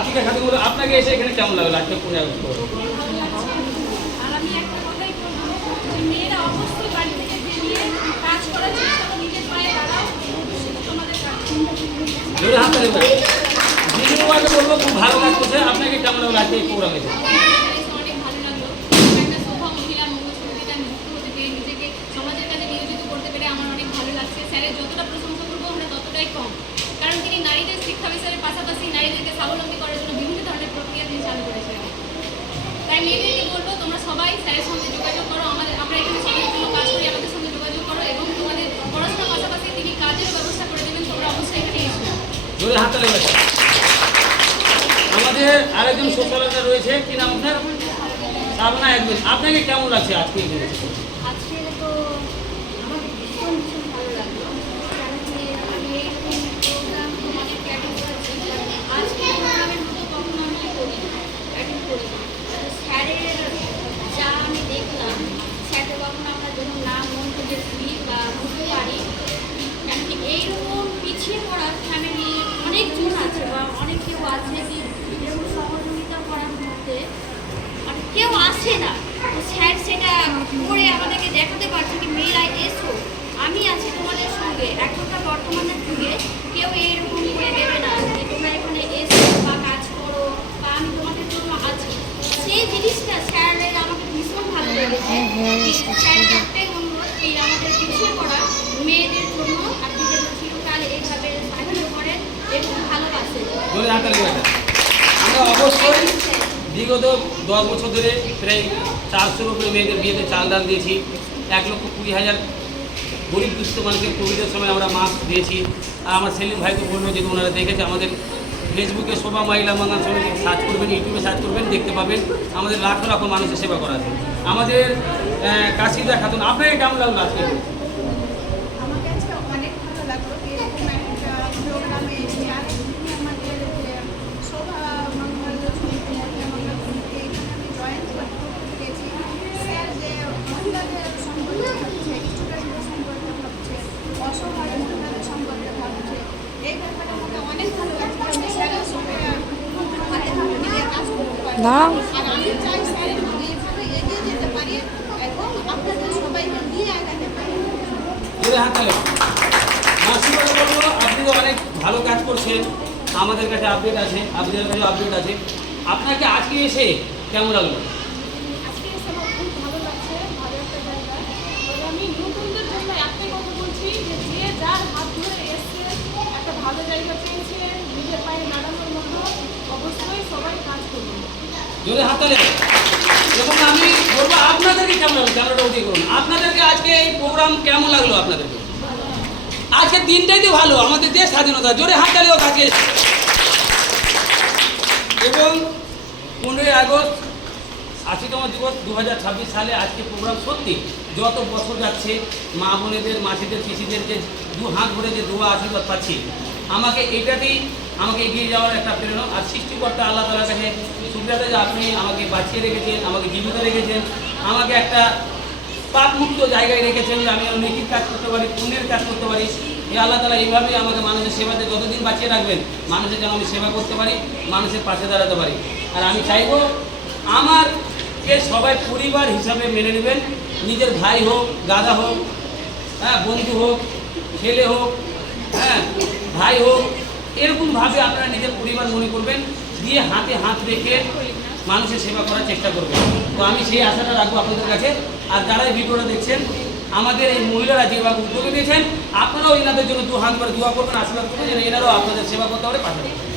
আতিকা খাতুন বলে আপনাকে এসে এখানে কেমন লাগলো আজকে 15 আগস্ট? আর আমি একটা কথাই বলবো যে মেয়েরা অবশ্যই বাড়ি থেকে বেরিয়ে কাজ করার চেষ্টা করো, নিজের পায়ে দাঁড়াও, ভবিষ্যতে তোমাদের কাজ জোরে হাত তালি দেবেন। দিদিবাকে বলবো খুব ভালো কাজ করছে, আপনাকে কেমন লাগলো আজকে এই প্রোগ্রামে? অনেক ভালো লাগলো। একটা শোভা মহিলার মুখোশটা মুক্ত হতে পেরে নিজেকে সমাজের কাজে নিয়োজিত করতে পেরে আমার অনেক ভালো লাগছে। স্যারের যতটা প্রশংসা করবো আমরা ততটাই কম, কারণ তিনি নারীদের শিক্ষা বিস্তারের পাশাপাশি নারীদেরকে স্বাবলম্বী করার জন্য বিভিন্ন ধরনের প্রক্রিয়া তিনি চালু করেছেন। তাই মেয়েদেরকে বলবো তোমরা সবাই স্যারের সঙ্গে যোগাযোগ করো, আমরা এখানে সবার জন্য কাজ করি, আমাদের সঙ্গে যোগাযোগ করো এবং তোমাদের পড়াশোনার পাশাপাশি তিনি কাজের ব্যবস্থা করে দেবেন, তোমরা অবশ্যই এখানে এসো। জোরে হাত তালি দেবেন। আমাদের আরেকজন সোশ্যাল ওয়ার্কার রয়েছে, কি নাম আপনার? সাবনা একদিন। আপনাকে কেমন লাগছে আজকে এখানে? আজকে তো আমার ভীষণ ভালো লাগলো, কারণ কি আমি এইরকম প্রোগ্রাম অনেক অ্যাটেন্ড করেছি, আজকে প্রোগ্রামের মতো কখনো আমি অ্যাটেন্ড করি না। স্যারের যা আমি দেখলাম, স্যারকে কখনো আমরা যখন না মন থেকে শুনি বা বুঝতে পারি, কারণ কি এইরকম পিছিয়ে পড়া ফ্যামিলি অনেকজন আছে বা অনেক কেউ আছে কি এরকম সহযোগিতা করার মধ্যে মানে কেউ আসে না। তো স্যার সেটা করে আমাদেরকে দেখাতে পারছে কি মেয়েরা এসো, আমি আছি তোমাদের সঙ্গে। এখনকার বর্তমানের যুগে কেউ এইরকম করে দেবে না যে তোমরা এখানে এসো বা কাজ করো বা আমি তোমাদের জন্য আছি। সেই জিনিসটা স্যারের আমাকে ভীষণ ভালো লেগেছে। স্যারের একটাই অনুরোধ, এই আমাদের পিছিয়ে পড়া মেয়েদের জন্য আপনি যেন চিরকাল এইভাবে সাহায্য করেন এবং ভালোবাসেন। জোরে হাত তালি দেবেন। আমরা অবশ্যই বিগত 10 বছর ধরে প্রায় 400-র উপরে মেয়েদের বিয়েতে চাল ডাল দিয়েছি। 1,20,000 গরিব দুস্থ মানুষকে কোভিডের সময় আমরা মাস্ক দিয়েছি। আর আমার সেলিম ভাইকে বলবো যদি ওনারা দেখেছে আমাদের ফেসবুকে শোভা মহিলা মঙ্গল সমিতি সার্চ করবেন, ইউটিউবে সার্চ করবেন, দেখতে পাবেন আমাদের লাখো লাখো মানুষের সেবা করা আছে। আমাদের কাশিদা খাতুন, আপনাকে কেমন লাগলো আজকে? আমাকে আজকে অনেক ভালো লাগলো এরকম একটা প্রোগ্রামে এসে। আর আমাদের শোভা মঙ্গল সমিতি মহিলা মঙ্গল সমিতি এখানে আমি জয়েন করতে পেরেছি। স্যার যে মহিলাদের সম্পর্কে ভাবছে, স্টুডেন্টদের সম্পর্কে ভাবছে, অসহায় মহিলাদের সম্পর্কে ভাবছে, এই ব্যাপারে আমাকে অনেক ভালো লাগছে। আমি স্যারের সঙ্গে হাতে হাতে মিলিয়ে কাজ করতে পারি। আর আমি চাই স্যার এইভাবে এগিয়ে যেতে পারি এবং আপনাদের সবাইকে নিয়ে আগাতে পারি। জোরে হাত তালি। মাসিমাকে বলবো আপনি তো অনেক ভালো কাজ করছেন, আমাদের কাছে আপডেট আছে, আপনাদের কাছে আপডেট আছে। আপনাকে আজকে এসে কেমন লাগলো? আজকে এসে আমার খুব ভালো লাগছে, ভালো একটা জায়গা। তবে আমি নতুনদের জন্য একটাই কথা বলছি যে যে যার হাত ধরে এসছে, একটা ভালো জায়গা পেয়েছে, নিজের পায়ে দাঁড়ানোর মতো, অবশ্যই সবাই কাজ করবে। জোরে হাত তালি। এবং আমি বলবো আপনাদেরকে কেমন লাগলো, ক্যামেরাটা উঠিয়ে করুন। আপনাদেরকে আজকে এই প্রোগ্রাম কেমন লাগলো আপনাদেরকে? আজকে দিনটাই তো ভালো, আমাদের দেশ স্বাধীনতা। জোরে হাত তালি হোক আজকে। এবং 15ই আগস্ট 80তম দিবস 2026 সালে আজকে প্রোগ্রাম সত্যি যত বছর যাচ্ছে মা বোনেদের, মাসিদের, পিসিদের যে দু হাত ভরে যে দোয়া আশীর্বাদ পাচ্ছি, আমাকে এটাতেই আমাকে এগিয়ে যাওয়ার একটা প্রেরণা। আর সৃষ্টিকর্তা আল্লাহ তাআলার কাছে শুকরিয়া যে আপনি আমাকে বাঁচিয়ে রেখেছেন, আমাকে জীবিত রেখেছেন, আমাকে একটা পাপমুক্ত জায়গায় রেখেছেন যে আমি নেকির কাজ করতে পারি, পুণ্যের কাজ করতে পারি। এই আল্লাহ তাআলা এইভাবেই আমাকে মানুষের সেবাতে যতদিন বাঁচিয়ে রাখবেন, মানুষের যেন আমি সেবা করতে পারি, মানুষের পাশে দাঁড়াতে পারি। আর আমি চাইবো আমারকে সবাই পরিবার হিসাবে মেনে নেবেন। নিজের ভাই হোক, দাদা হোক, হ্যাঁ, বন্ধু হোক, ছেলে হোক, হ্যাঁ, ভাই হোক, এরকমভাবে আপনারা নিজের পরিবার মনে করবেন, দিয়ে হাতে হাত রেখে মানুষের সেবা করার চেষ্টা করবেন। তো আমি সেই আশাটা রাখবো আপনাদের কাছে। আর যারা এই ভিডিওটা দেখছেন, আমাদের এই মহিলারা যেভাবে উদ্যোগে নিয়েছেন, আপনারাও এনাদের জন্য দু হাত করে দোয়া করবেন, আশীর্বাদ করবেন যেন এনারাও আপনাদের সেবা করতে পারে, পাশে থাকবেন।